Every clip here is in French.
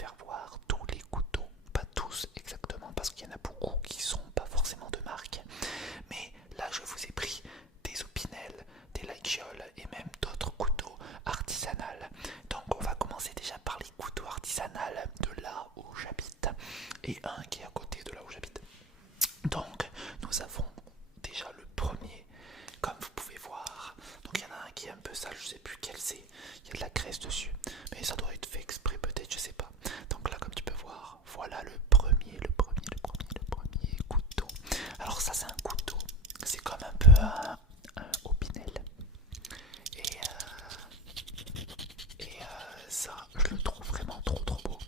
faire voir tous les couteaux, pas tous exactement, parce qu'il y en a beaucoup qui sont pas forcément de marque. Mais là, je vous ai pris des Opinel, des Laguiole et même d'autres couteaux artisanaux. Donc on va commencer déjà par les couteaux artisanaux de là où j'habite et un qui est à côté de là où j'habite. Donc nous avons déjà le premier, comme vous pouvez voir. Donc il y en a un qui est un peu sale, je sais plus quel c'est. Il y a de la graisse dessus, mais ça doit être fait exprès peut-être, je sais pas. Donc là, comme tu peux voir, voilà le premier couteau. Alors ça c'est un couteau, c'est comme un peu un Opinel. Et, ça, je le trouve vraiment trop beau.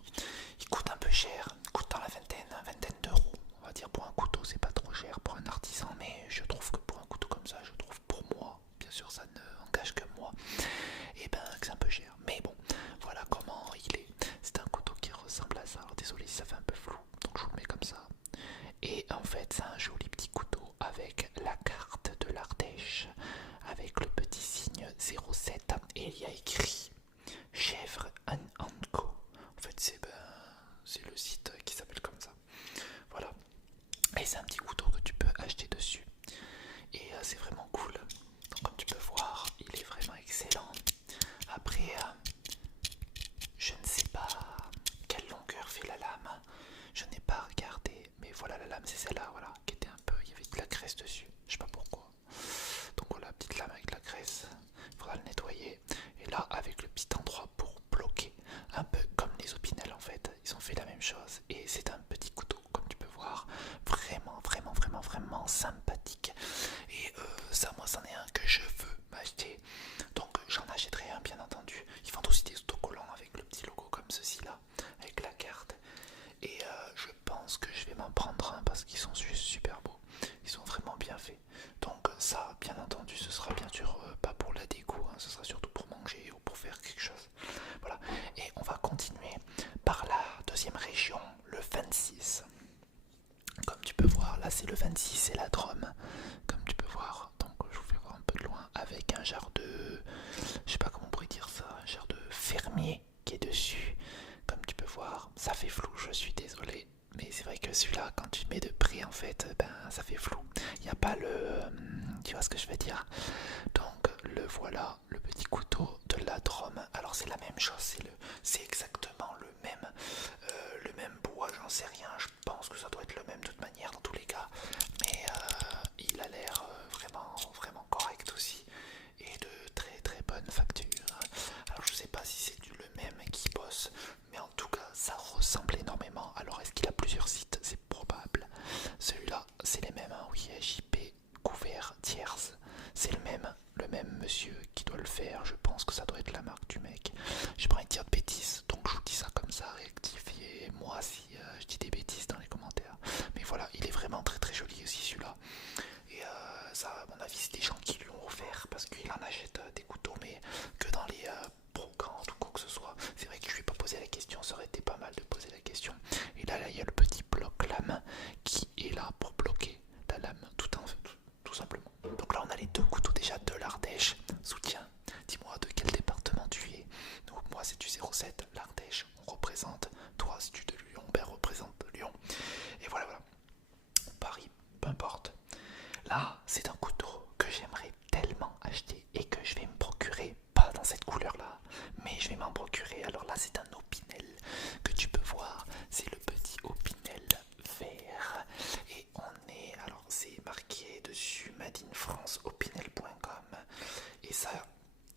Il coûte un peu cher, il coûte dans la vingtaine d'euros. On va dire pour un couteau, c'est pas trop cher pour un artisan, mais je trouve que pour un couteau comme ça, je trouve pour moi, bien sûr ça ne engage que moi, et ben que c'est un peu cher. Mais bon, voilà comment il est. C'est un couteau qui ressemble à ça. Alors désolé si ça fait un peu flou, donc je vous le mets comme ça. Et en fait, c'est un joli petit couteau avec la carte de l'Ardèche, avec le petit signe 07, et il y a écrit Chèvre Co. En fait, c'est le site qui s'appelle comme ça. Voilà. Et c'est un petit couteau que tu peux acheter dessus. Et c'est vraiment cool. Donc, comme tu peux voir, il est vraiment excellent. Après, je ne sais pas quelle longueur fait la lame. Je n'ai pas regardé. Mais voilà, la lame, c'est celle-là, voilà, qui était un peu. Il y avait de la graisse dessus. Je sais pas pourquoi. Donc voilà, petite lame avec la graisse. Il faudra le nettoyer. Et là, avec le petit endroit pour bloquer. Un peu comme les Opinel en fait. Ils ont fait la même chose. Et c'est un petit couteau, comme tu peux voir. Vraiment sympathique. Et ça, moi, c'en est un que je veux m'acheter. Donc j'en achèterai un, bien entendu. Ils vendent aussi des autocollants avec le petit logo comme ceci là. Avec la carte. Et je pense que je vais m'en prendre un parce qu'ils sont super beaux. Ils sont vraiment bien faits. Donc ça, bien entendu, ce sera bien sûr pas pour la déco, hein, ce sera surtout pour manger ou pour faire quelque chose. Voilà. Et on va continuer par la deuxième région, le 26. Comme tu peux voir, là c'est le 26, c'est la Drôme. Comme tu peux voir, donc je vous fais voir un peu de loin avec un genre de, je sais pas comment on pourrait dire ça, un genre de fermier qui est dessus. Comme tu peux voir, ça fait flou, je suis désolé. Mais c'est vrai que celui-là, quand tu mets de près, en fait, ben ça fait flou. Il n'y a pas le... Tu vois ce que je veux dire? Donc le voilà, le petit couteau de la Drôme. Alors c'est la même chose, c'est exactement le même bois, j'en sais rien. Je pense que ça doit être le même de toute manière dans tous les cas. Mais il a l'air vraiment correct aussi. Et de très bonne facture. Alors je sais pas si c'est le même qui bosse, mais en tout cas ça ressemble énormément. Alors est-ce qu'il a plusieurs sites? C'est probable. Celui-là c'est les mêmes, hein. Oui, JP Couvert Tierce, c'est le même monsieur qui doit le faire. Je pense que ça doit être la marque du mec. J'ai pas envie de dire de bêtises, donc je vous dis ça comme ça. Rectifiez-moi si je dis des bêtises dans les commentaires. Mais voilà, il est vraiment très joli aussi celui-là. Et ça, à mon avis, c'est des gens qui lui ont offert parce qu'il en achète des couteaux, mais que dans les brocantes ou quoi que ce soit. C'est vrai que je lui ai pas posé la question, ça aurait été pas mal de poser la question. Et là, il y a le petit bloc lame qui est là pour bloquer la lame tout simplement. Donc là, on a les deux couteaux déjà de l'Ardèche. Soutien, dis-moi de quel département tu es. Donc moi, c'est du 07, l'Ardèche, on représente. Toi, si tu es de Lyon, ben représente Lyon. Et voilà. Paris, peu importe. Là, c'est un couteau que j'aimerais tellement acheter et que je vais me procurer, pas dans cette couleur-là, mais je vais m'en procurer. Alors là, c'est un Opinel que tu peux voir, c'est le petit Opinel vert. Et alors c'est marqué dessus Made in France, opinel.com. Et ça,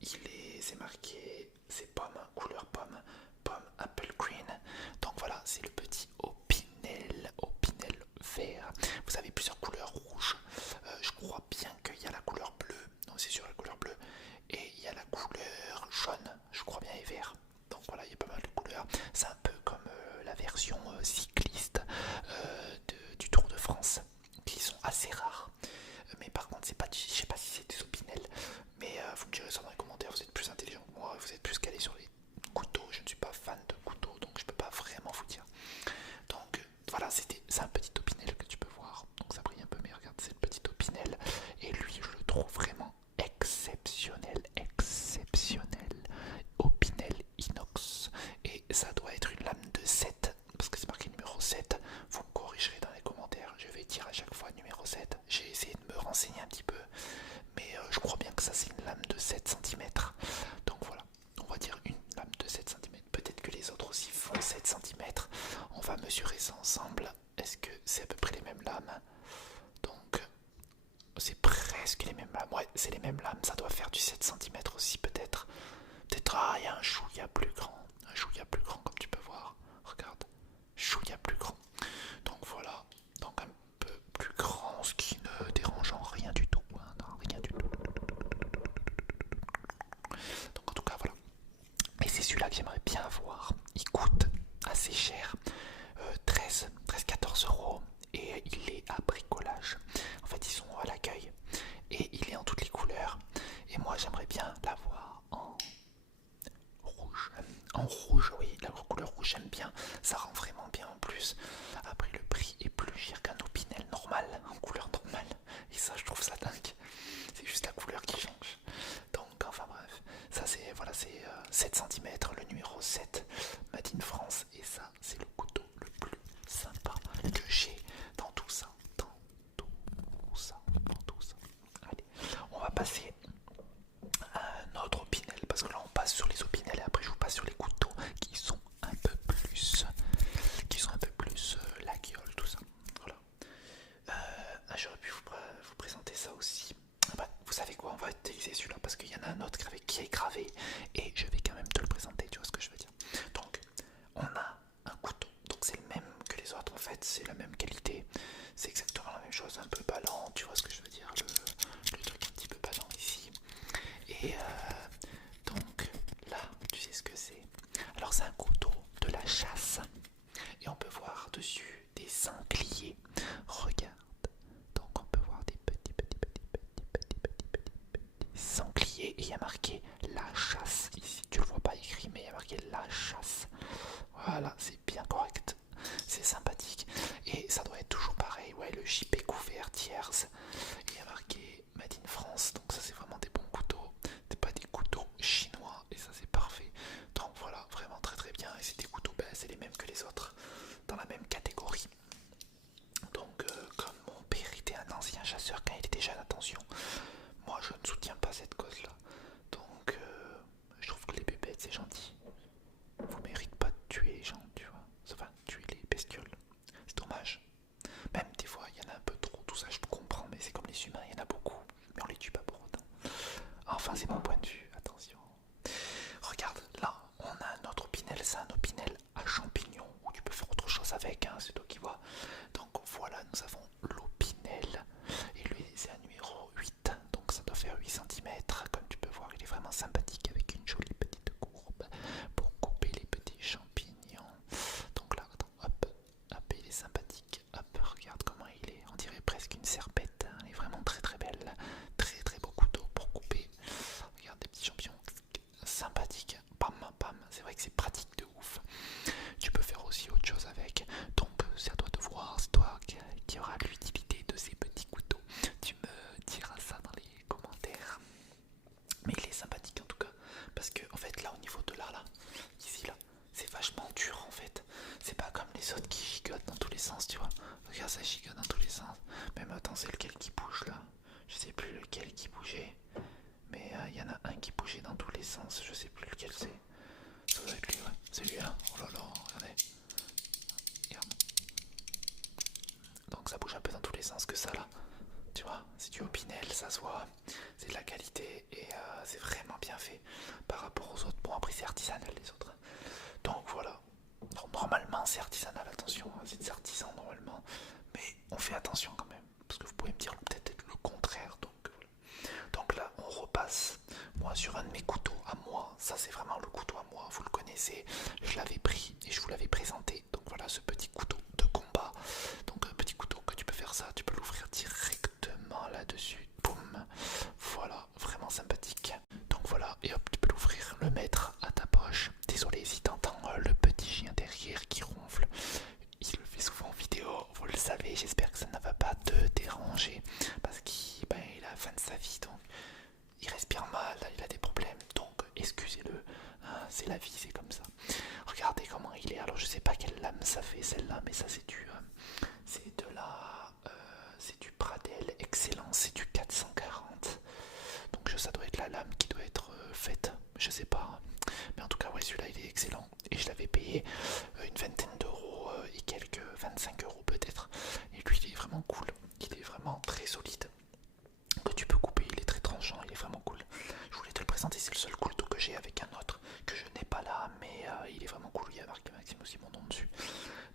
c'est marqué, c'est pomme, couleur pomme, apple green. Donc voilà, c'est le petit Opinel vert. Vous avez plusieurs couleurs rouges. Je crois bien qu'il y a la couleur bleue. Non, c'est sur la couleur bleue. Et 7 cm. Donc voilà, on va dire une lame de 7 cm. Peut-être que les autres aussi font 7 cm. On va mesurer ça ensemble. Est-ce que c'est à peu près les mêmes lames? Donc c'est presque les mêmes lames. Ouais, c'est les mêmes lames. Ça doit faire du 7 cm aussi peut-être. Peut-être, ah, il y a un chouïa plus grand. Un chouïa plus grand comme tu peux voir. Regarde, chouïa plus grand. Donc voilà, donc un peu plus grand, ce qui ne dérange en rien du tout. Hein, non, rien du tout. Donc en tout cas voilà. Et c'est celui-là que j'aimerais bien avoir. Il coûte assez cher. 13-14 euros. Et il est à bricolage. En fait ils sont à l'accueil. Et il est en toutes les couleurs. Et moi j'aimerais bien l'avoir en rouge. En rouge, oui, la couleur rouge j'aime bien. Ça rend vraiment bien en plus. Après le prix est plus cher qu'un Opinel normal, en couleur normale. Et ça je trouve ça dingue. C'est juste la couleur qui change. Donc enfin bref. Ça c'est voilà, c'est 7 cm, le numéro 7, Made in France. Et ça c'est le couteau le plus sympa que j'ai dans tout ça. Dans tout ça. Dans tout ça. Allez, on va passer à un autre Opinel. Parce que là on passe sur les Opinel et après je vous passe sur les couteaux qui sont un peu plus la gueule, tout ça. Voilà. J'aurais pu vous présenter ça aussi. Bah, vous savez quoi, on va utiliser celui-là parce qu'il y en a un autre qui est gravé et je vais quand même te le présenter, tu vois ce que je veux dire. Donc on a un couteau, donc c'est le même que les autres en fait, c'est la même qualité, c'est exactement la même chose, un peu ballant, tu vois ce que je veux dire, le truc un petit peu ballant ici. Et donc là, tu sais ce que c'est. Alors c'est un couteau de la chasse et on peut voir dessus des sangliers. Regarde, donc on peut voir des petits sangliers et il y a marqué la chasse ici. Tu le vois pas écrit mais il y a marqué la chasse. Voilà, c'est bien correct, c'est sympathique et ça doit être toujours pareil. Ouais, le JP couvert tiers. Il y a marqué Made in France, donc ça c'est vraiment des bons couteaux. C'est pas des couteaux chinois et ça c'est parfait. Donc voilà, vraiment très très bien. Et c'est des couteaux, ben, c'est les mêmes que les autres, dans la même catégorie. Donc comme mon père était un ancien chasseur quand il était jeune, attention, moi je ne soutiens pas cette cause là. Donc je trouve que les bébêtes c'est gentil. Vous méritez pas de tuer les gens, tu vois. Enfin, tuer les bestioles. C'est dommage. Même des fois il y en a un peu trop, tout ça je comprends, mais c'est comme les humains, il y en a beaucoup. Mais on les tue pas pour autant. Enfin c'est mon point de vue, attention. Regarde, là on a un autre Opinel, c'est un Opinel à champignons où tu peux faire autre chose avec, hein, c'est toi qui vois. Donc voilà, nous avons l'Opinel et lui c'est un numéro 8, donc ça doit faire 8 cm. Comme tu peux voir, il est vraiment sympathique avec une jolie petite courbe pour couper les petits champignons. Donc là, attends, hop, hop, il est sympathique. Hop, regarde comment il est, on dirait presque une serpette, hein. Elle est vraiment très très belle, très très beau couteau pour couper. Regarde des petits champignons sympathiques, pam pam, c'est vrai que c'est pratique de ouf. Tu peux faire aussi autre chose avec, donc c'est à toi de voir, c'est toi qui aura l'utilité de ces petits couteaux. Tu me diras ça dans les commentaires. Mais il est sympathique en tout cas, parce que en fait là au niveau de là, ici là, c'est vachement dur en fait. C'est pas comme les autres qui gigotent dans tous les sens, tu vois. Regarde, ça gigote dans tous les sens. Même attends, c'est lequel qui bouge là? Je sais plus lequel qui bougeait. Mais il y en a un qui bougeait dans tous les sens, je sais plus lequel c'est. Ça doit être lui, ouais. C'est lui, hein. Oh là là, regardez. Regarde. Donc ça bouge un peu dans tous les sens que ça là. Tu vois, c'est du Opinel, ça se voit. C'est de la qualité et c'est vraiment bien fait par rapport aux autres. Bon, après c'est artisanal les autres. Donc voilà. Donc, normalement c'est artisanal, attention, c'est des artisans normalement. Mais on fait attention quand même. Parce que vous pouvez me dire peut-être le contraire. Donc voilà. Donc là on repasse, moi sur un de mes couteaux à moi, ça c'est vraiment le couteau à moi, vous le connaissez, je l'avais pris et je vous l'avais présenté. Donc voilà ce petit couteau de combat, donc un petit couteau que tu peux faire ça, tu peux l'ouvrir directement là-dessus, boum, voilà, vraiment sympathique. Donc voilà, et hop, tu peux l'ouvrir, le mettre à ta poche. Désolé si t'entends le petit chien derrière qui ronfle, il le fait souvent en vidéo, vous le savez, j'espère que ça ne va pas te déranger, parce qu'il a la fin de sa vie, donc il respire mal, il a des problèmes, donc excusez-le, hein, c'est la vie, c'est comme ça. Regardez comment il est, alors je sais pas quelle lame ça fait celle-là, mais ça c'est c'est du Pradel Excellence, c'est du 440, donc ça doit être la lame qui doit fait, je sais pas. Mais en tout cas, ouais, celui-là il est excellent. Et je l'avais payé une vingtaine d'euros et quelques 25 euros peut-être. Et lui, il est vraiment cool. Il est vraiment très solide. Que tu peux couper, il est très tranchant, il est vraiment cool. Je voulais te le présenter, c'est le seul couteau que j'ai avec un autre que je n'ai pas là, mais il est vraiment cool. Il y a marqué Maxime aussi mon nom dessus.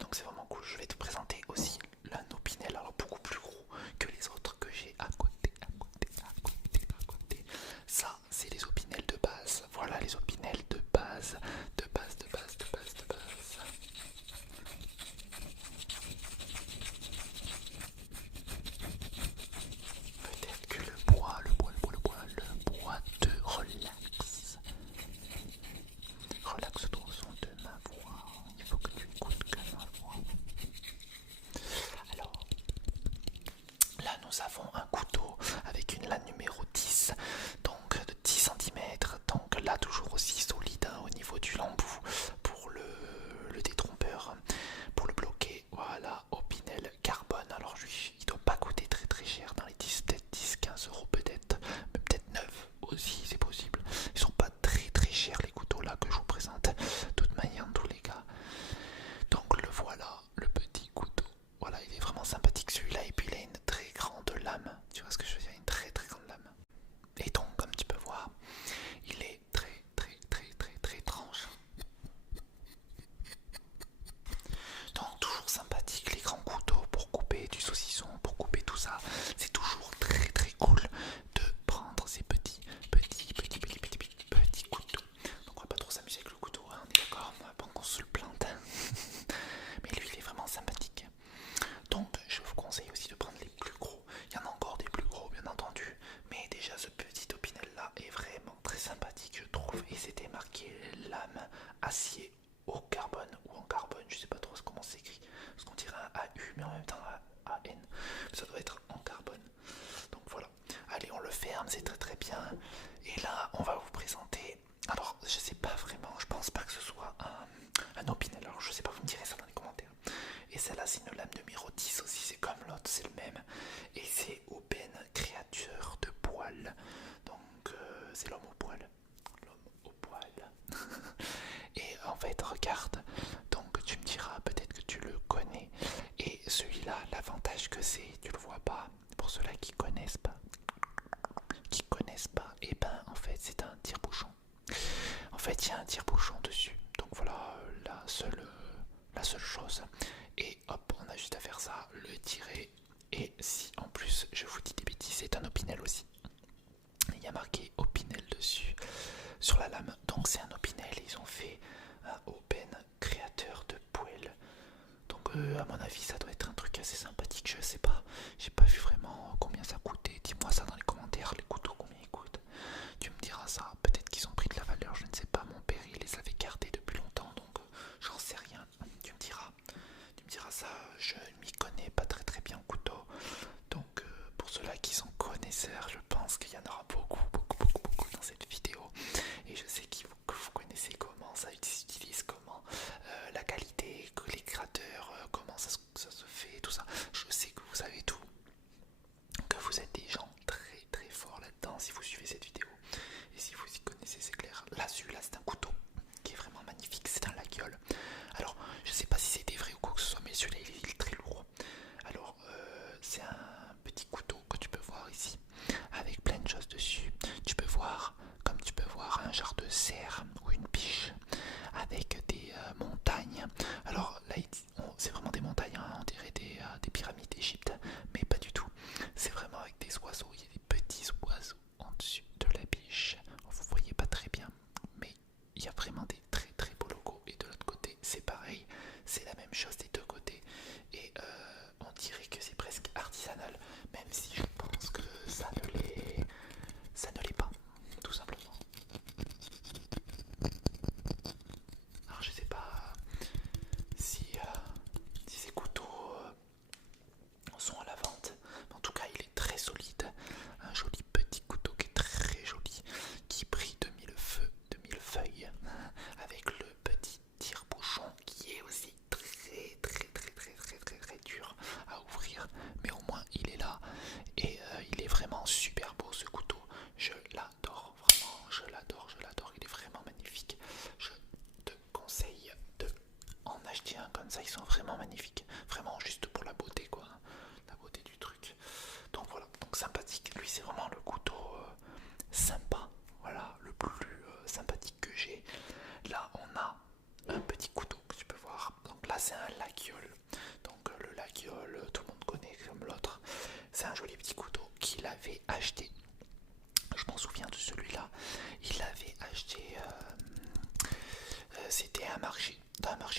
Donc c'est vraiment cool. Je vais te présenter aussi l'un Opinel, alors beaucoup plus gros que les autres que j'ai à côté, à côté, à côté, à côté. Ça, c'est les Opinel de base. Voilà les Opinel de base, de base, de base, de base, de base. Peut-être que le bois, le bois, le bois, le bois, le bois te relaxe. Relaxe-toi au son de ma voix. Il faut que tu écoutes que ma voix. Alors, là nous avons un couteau avec une lame numéro 10, donc de 10 cm. Donc là toujours aussi solide hein, au niveau du lembout pour le détrompeur, pour le bloquer. Voilà, Opinel carbone. Alors lui, il doit pas coûter très très cher, dans les 10, peut-être 10, 15 euros peut-être, mais peut-être 9 aussi, c'est possible. Ils sont pas très très chers les couteaux là que je vous présente, de toute manière tous les cas. Donc le voilà, le petit couteau. Voilà, il est vraiment sympathique celui-là, et puis il a une très grande lame. Tu vois ce que je veux dire, une très très grande lame. Et donc, comme tu peux voir, il est très très très très très tranche. Donc toujours sympathique les grands couteaux pour couper du saucisson, pour couper tout ça. C'est toujours très très cool de prendre ces petits couteaux. Donc on va pas trop s'amuser avec le couteau, hein, on est d'accord, on va pas qu'on se le plante. Mais lui il est vraiment sympathique. Donc je vous conseille aussi de prendre les plus gros. Il y en a encore des plus gros bien entendu, mais déjà ce petit Opinel là est vraiment très sympathique je trouve. Et c'était marqué lame acier au carbone ou en carbone, je sais pas trop comment c'est écrit, parce qu'on dirait un AU mais en même temps un AN, ça doit être en carbone. Donc voilà, allez on le ferme, c'est très très bien. Et là on va vous présenter, alors je sais pas vraiment, je pense pas que ce soit un Opinel, alors je sais pas, vous me direz ça dans les commentaires. Et celle-là c'est une lame numéro 10 aussi, c'est comme l'autre, c'est le même. Et c'est Aubaine créature de poil. Donc c'est l'homme au poil. L'homme au poil. Et en fait regarde, donc tu me diras peut-être que tu le connais. Et celui-là, l'avantage que c'est, tu le vois pas, pour ceux-là qui connaissent pas, et ben en fait c'est un tire-bouchon. En fait il y a un tire-bouchon dessus. Donc voilà la seule chose. Et hop, on a juste à faire ça, le tirer. Et si en plus je vous dis des bêtises, c'est un Opinel aussi. Il y a marqué Opinel dessus sur la lame. Donc c'est un Opinel, ils ont fait un Aubaine créateur de poêle. Donc à mon avis ça doit être un truc assez sympathique, je sais pas. J'ai pas vu vraiment combien ça coûtait. Dis-moi ça dans les commentaires, les couteaux combien ils coûtent. Tu me diras ça, peut-être qu'ils ont pris de la valeur, je ne sais pas. Mon père il les avait gardés depuis longtemps, donc j'en sais rien. Tu me diras. Tu me diras ça, je ne m'y connais pas très très bien en couteau. Donc pour ceux-là qui sont connaisseurs, je pense qu'il y en aura beaucoup dans cette vidéo. Et je sais que vous connaissez comment ça s'utilise, comment la qualité, que les créateurs, comment ça se fait, tout ça. Je sais que vous savez tout. Que vous êtes des gens très très forts là-dedans si vous suivez cette vidéo. Et si vous y connaissez, c'est clair. Là, celui-là, c'est un couteau qui est vraiment magnifique. C'est un laguiole. Alors, je sais pas si c'était vrai ou quoi que ce soit, mais celui-là, il est très lourd. Alors, c'est un petit couteau que tu peux voir ici, avec plein de choses dessus. Tu peux voir, comme tu peux voir, un genre de serre ou une biche, avec des montagnes. Alors là, c'est vraiment des montagnes, hein, on dirait des pyramides d'Égypte, mais pas du tout. C'est vraiment avec des oiseaux, il y a des petits oiseaux en dessus de la biche. Vous voyez pas très bien, mais il y a vraiment des très très beaux logos. Et de l'autre côté, c'est pareil, c'est la même chose des deux côtés. Et on dirait que c'est presque artisanal, même si je pense que ça ne l'est pas, tout simplement. Alors je sais pas si acheté un comme ça, ils sont vraiment magnifiques, vraiment juste pour la beauté quoi, la beauté du truc. Donc voilà, donc sympathique, lui c'est vraiment le couteau sympa, voilà, le plus sympathique que j'ai. Là on a un petit couteau que tu peux voir, donc là c'est un Laguiole, donc le Laguiole tout le monde connaît comme l'autre, c'est un joli petit couteau qu'il avait acheté. Je m'en souviens de celui-là. Il avait acheté. C'était un marché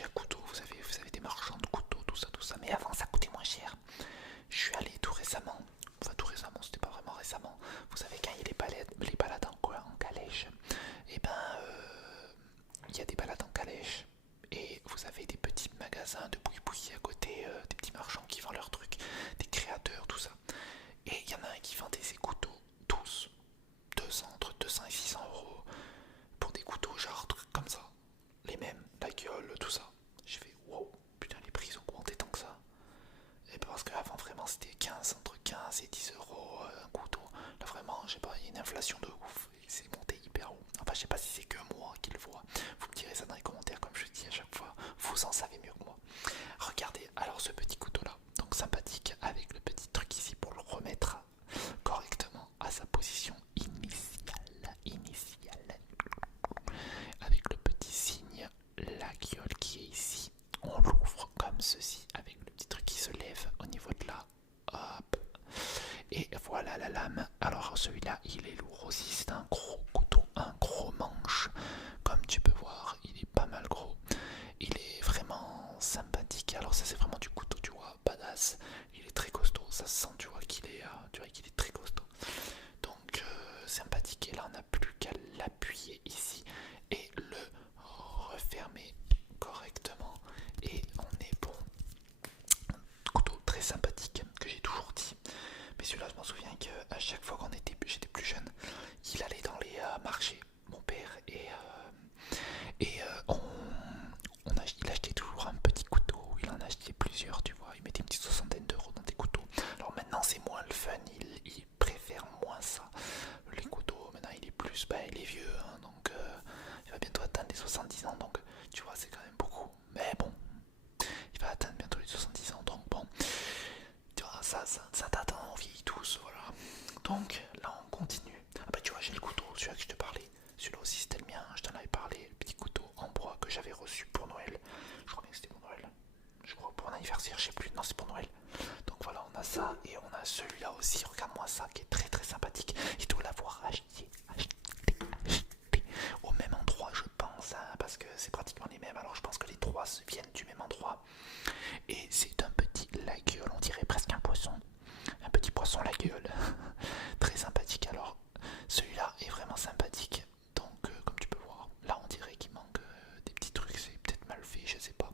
à couteaux. Vous avez des marchands de couteaux, tout ça. Mais avant, ça coûtait moins cher. Je suis allé tout récemment. Enfin, tout récemment, c'était pas vraiment récemment. Vous savez, quand il y a les balades en calèche, et ben, il y a des balades en calèche. Et vous avez des petits magasins de boui-boui à côté, des petits marchands qui vendent leurs trucs, des créateurs, tout ça. Et il y en a un qui vendait ses couteaux, tous. 200, entre 200 et 600 euros pour des couteaux, genre trucs comme ça. Les mêmes, la gueule, tout ça. Je fais wow, putain, les prix ont augmenté tant que ça. Et parce qu'avant, vraiment, c'était entre 15 et 10 euros un couteau. Là, vraiment, je sais pas, il y a une inflation de ouf. Et c'est monté hyper haut. Enfin, je sais pas si c'est que moi qui le vois. Vous me direz ça dans les commentaires, comme je dis à chaque fois. Vous en savez mieux que moi. Regardez, alors ce petit couteau là, donc sympathique, avec le petit truc ici pour le remettre correctement à sa position initiale, avec le petit signe Laguiole qui est ici. On l'ouvre comme ceci avec le petit truc qui se lève au niveau de là, hop, et voilà la lame. Alors celui-là il est lourd aussi, c'est un gros couteau, un gros manche, comme tu peux voir il est pas mal gros, il est vraiment sympathique. Alors ça c'est vraiment du couteau, tu vois, badass, il est très costaud, ça se sent, tu vois qu'il est très costaud. Donc sympathique, et là on n'a plus qu'à l'appuyer ici et le refermer correctement et on est bon. Couteau très sympathique que j'ai toujours dit, mais celui-là je m'en souviens qu'à chaque fois j'étais plus jeune, il allait dans les marchés, mon père, il achetait toujours un petit couteau, il en achetait plusieurs, tu vois, il mettait une petite soixantaine d'euros dans des couteaux. Alors maintenant c'est moins le fun, il préfère moins ça. Les couteaux, maintenant il est plus, il est vieux, hein, donc il va bientôt atteindre les 70 ans, donc tu vois c'est quand même beaucoup. Mais bon, il va atteindre bientôt les 70 ans, donc bon, tu vois, ça t'attend, on vieillit tous, voilà. Donc là on continue. Ah bah tu vois, j'ai le couteau, celui-là que je te parlais. Celui-là aussi c'était le mien, je t'en avais parlé, le petit couteau en bois que j'avais reçu pour Noël. Je crois bien que c'était pour Noël. Je crois pour un anniversaire, je sais plus, non c'est pour Noël. Donc voilà, on a ça et on a celui-là aussi, regarde-moi ça qui est très très sympathique. Il doit l'avoir acheté au même endroit je pense, hein, parce que c'est pratiquement les mêmes. Alors je pense que les trois viennent du même endroit. Et c'est un petit Laguiole, on dirait presque un poisson. Un petit poisson Laguiole. Très sympathique. Alors celui-là est vraiment sympathique. Donc comme tu peux voir, là on dirait qu'il manque des petits trucs, c'est peut-être mal fait, je sais pas.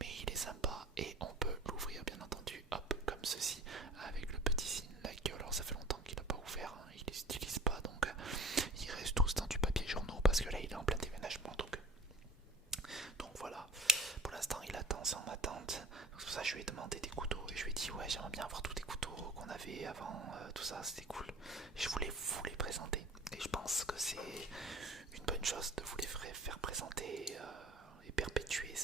Mais il est sympa et on peut l'ouvrir bien entendu, hop, comme ceci, avec le petit signe Laguiole. Alors ça fait longtemps qu'il n'a pas ouvert, hein, il les utilise pas, donc il reste tous dans du papier journaux parce que là il est en plein déménagement. Donc voilà, pour l'instant il attend, c'est en attente. C'est pour ça que je lui ai demandé des couteaux et je lui ai dit ouais j'aimerais bien avoir tous les couteaux qu'on avait avant, tout ça c'était cool. Je voulais vous les présenter et je pense que c'est une bonne chose de vous les faire présenter et perpétuer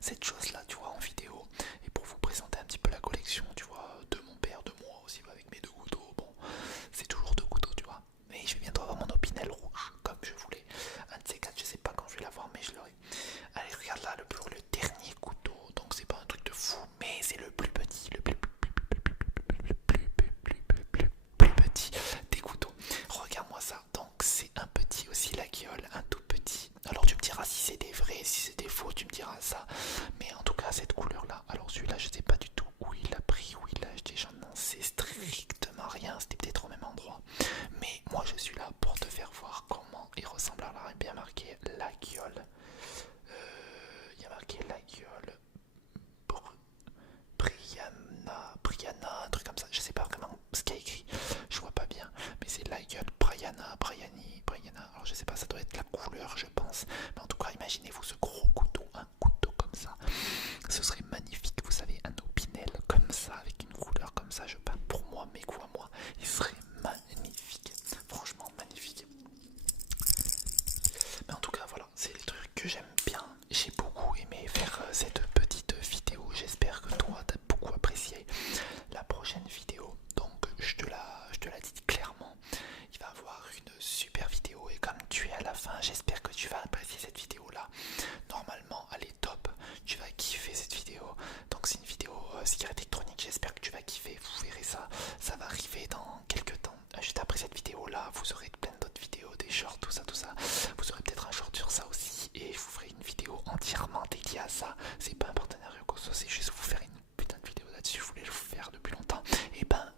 cette chose là, tu vois, en vidéo, et pour vous présenter un petit peu la collection, tu vois, de mon père, de moi aussi avec mes deux couteaux. Bon, c'est toujours deux couteaux, tu vois, mais je vais bientôt avoir mon Opinel rouge comme je voulais. Un de ces quatre, je sais pas quand je vais l'avoir, mais je l'aurai. Allez, regarde là, le dernier couteau. Donc c'est pas un truc de fou, mais c'est le plus petit, le plus petit des couteaux. Regarde-moi ça. Donc c'est un petit aussi Laguiole, un tout petit. Alors tu me diras si c'est des vrais, si c'est des faux, tu me diras ça. Mais en tout cas cette couleur là. Alors celui-là, je sais pas du tout où il a pris, où il l'a acheté. J'en sais strictement rien. C'était peut-être au même endroit. Mais moi je suis là pour te faire voir comment il ressemble. Alors il est bien marqué Laguiole. Il y a marqué Laguiole, Brianna, un truc comme ça. Je sais pas vraiment ce qu'il y a écrit, je vois pas bien, mais c'est Laguiole, Brianna. Alors je sais pas, ça doit être la couleur, je pense. Mais en tout cas, imaginez-vous ce gros couteau, un couteau comme ça. Ce serait magnifique, vous savez, un Opinel comme ça, avec une couleur comme ça. Je peins pour moi, mes goûts à moi, il serait magnifique, franchement magnifique. Mais en tout cas, voilà, c'est les trucs que j'aime bien. J'ai beaucoup aimé faire cette petite dit à ça, c'est pas un partenariat quoi, c'est juste vous faire une putain de vidéo là-dessus, je voulais le faire depuis longtemps. Et ben